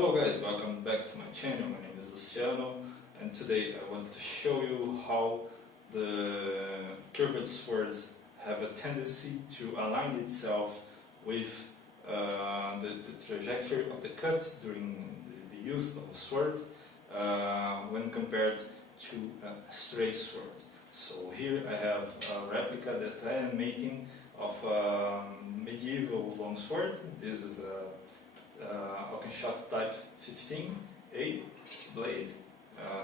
Hello guys, welcome back to my channel. My name is Luciano, and today I want to show you how the curved swords have a tendency to align itself with the trajectory of the cut during the use of a sword when compared to a straight sword. So here I have a replica that I am making of a medieval longsword. This is a alginment type 15A blade,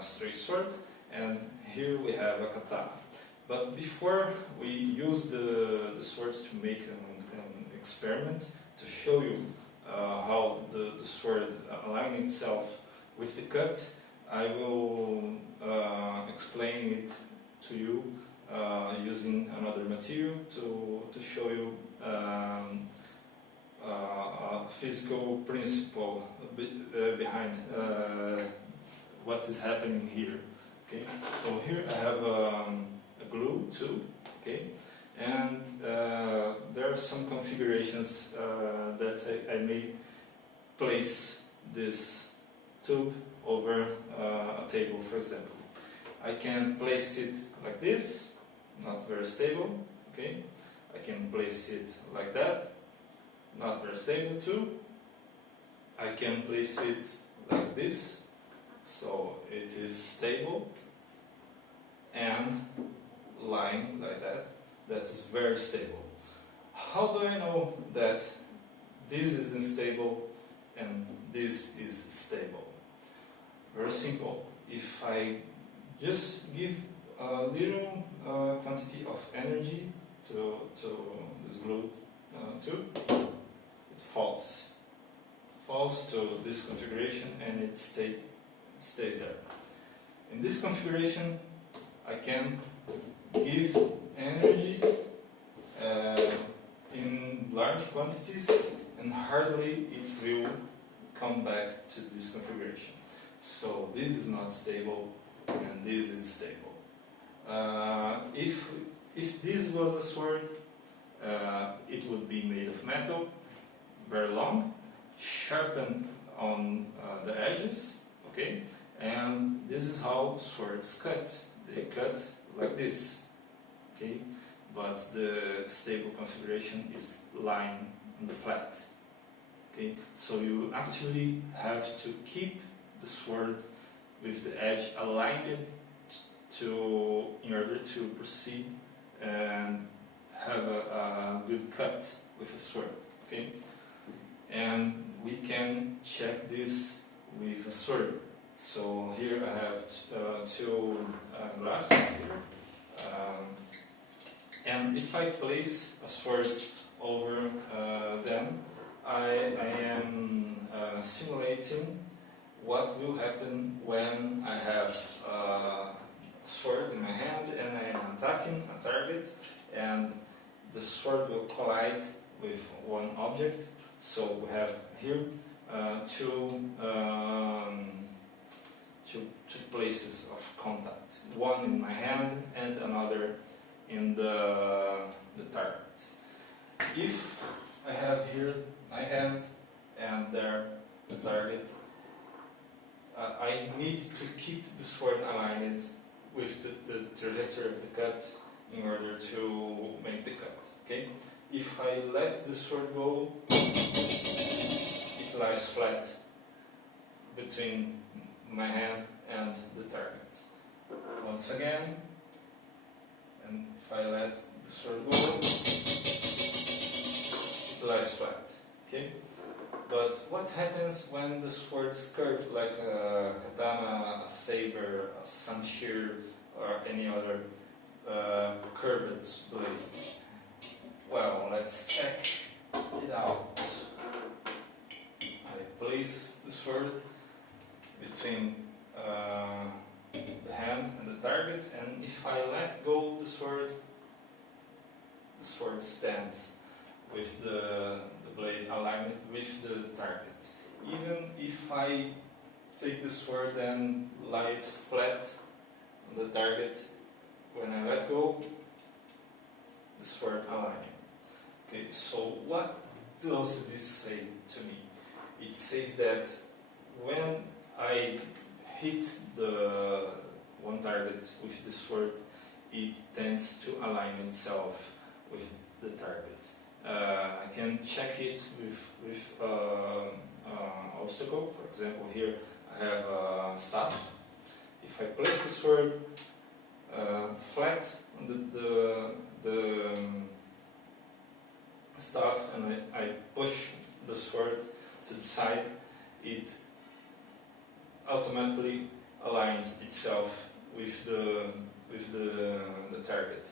straight sword, and here we have a katana. But before we use the swords to make an experiment to show you how the sword aligns itself with the cut, I will explain it to you using another material to show you a physical principle behind what is happening here. Okay, so here I have a glue tube. Okay, and there are some configurations that I may place this tube over a table, for example. I can place it like this, not very stable. Okay, I can place it like that, not very stable too. I can place it like this, so it is stable, and lying like that, that is very stable. How do I know that this is unstable and this is stable? Very simple. If I just give a little quantity of energy to this glue tube, it falls to this configuration and it stays there. In this configuration I can give energy in large quantities and hardly it will come back to this configuration. So this is not stable and this is stable. If this was a sword, it would be made of metal, very long, sharpened on the edges, okay? And this is how swords cut. They cut like this, okay? But the stable configuration is lying on the flat, okay? So you actually have to keep the sword with the edge aligned in order to proceed and have a good cut with a sword, okay? And we can check this with a sword. So here I have two glasses here, and if I place a sword over them, I am simulating what will happen when I have a sword in my hand and I am attacking a target, and the sword will collide with one object. So we have here two places of contact, one in my hand and another in the target. If I have here my hand and there the target, I need to keep the sword aligned with the trajectory of the cut in order to make the cut, okay? If I let the sword go, it lies flat between my hand and the target. Once again, and if I let the sword go, it lies flat, okay? But what happens when the sword is curved, like a katana, a saber, a samshir, or any other curved blade? Well, let's check it out. I place the sword between the hand and the target, and if I let go the sword stands with the blade aligned with the target. Even if I take the sword and lie it flat on the target, when I let go, the sword aligning. Okay, so what does this say to me? It says that hit the one target with the sword, it tends to align itself with the target. I can check it with obstacle. For example, here I have a staff. If I place the sword flat on the staff and I push the sword to the side, it automatically aligns itself with the target.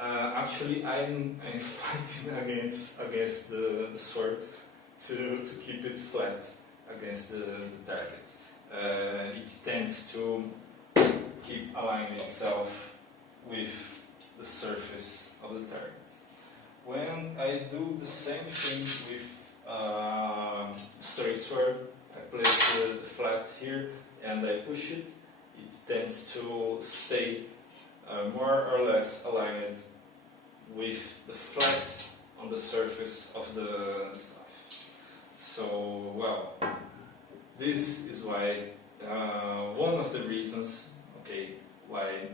Actually, I'm fighting against the sword to keep it flat against the target. It tends to keep aligning itself with the surface of the target. When I do the same thing with straight sword, I place the flat here and I push it, it tends to stay more or less aligned with the flat on the surface of the stuff. So, well, this is why, one of the reasons, okay, why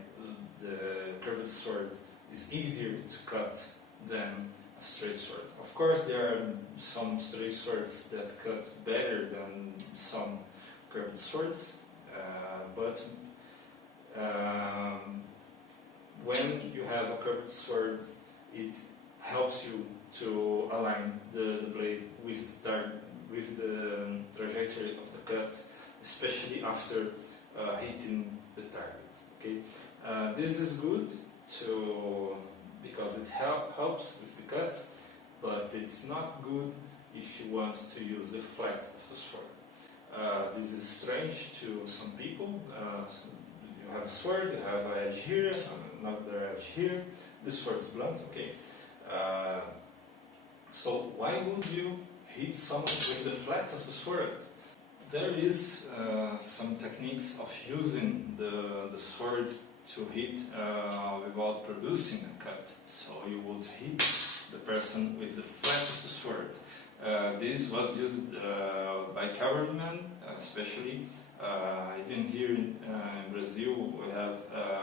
the curved sword is easier to cut than a straight sword. Of course, there are some straight swords that cut better than some curved swords, but when you have a curved sword, it helps you to align the blade with the trajectory of the cut, especially after hitting the target. Okay, this is good because it helps with the cut, but it's not good if you want to use the flat of the sword. This is strange to some people. You have a sword, you have an edge here, another edge here. This sword is blunt, okay. So why would you hit someone with the flat of the sword? There is some techniques of using the sword to hit without producing a cut. So you would hit the person with the flat of the sword. This was used by cavalrymen, especially. Even here in Brazil, we have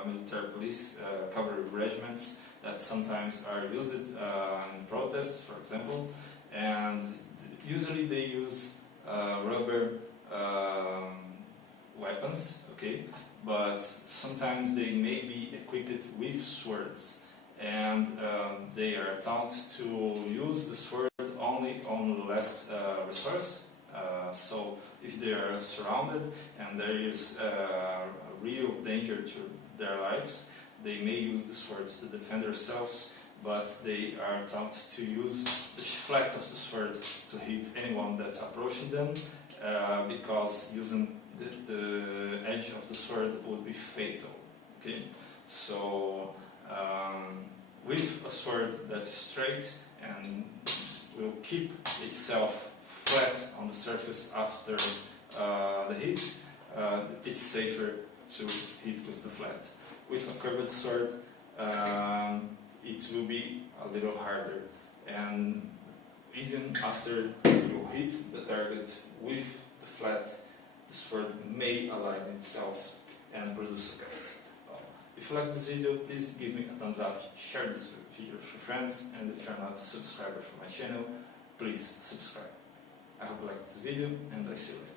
military police cavalry regiments that sometimes are used in protests, for example, and usually they use rubber weapons, okay, but sometimes they may be equipped with swords, and they are taught to use the sword only on last resource. So if they are surrounded and there is a real danger to their lives, they may use the swords to defend themselves, but they are taught to use the flat of the sword to hit anyone that approaches them, because using the edge of the sword would be fatal. Okay, so with a sword that is straight and will keep itself flat on the surface after the hit, it's safer to hit with the flat. With a curved sword, it will be a little harder, and even after you hit the target with the flat, the sword may align itself and produce a cut. If you like this video, please give me a thumbs up, share this video with your friends, and if you're not a subscriber for my channel, please subscribe. I hope you liked this video, and I see you later.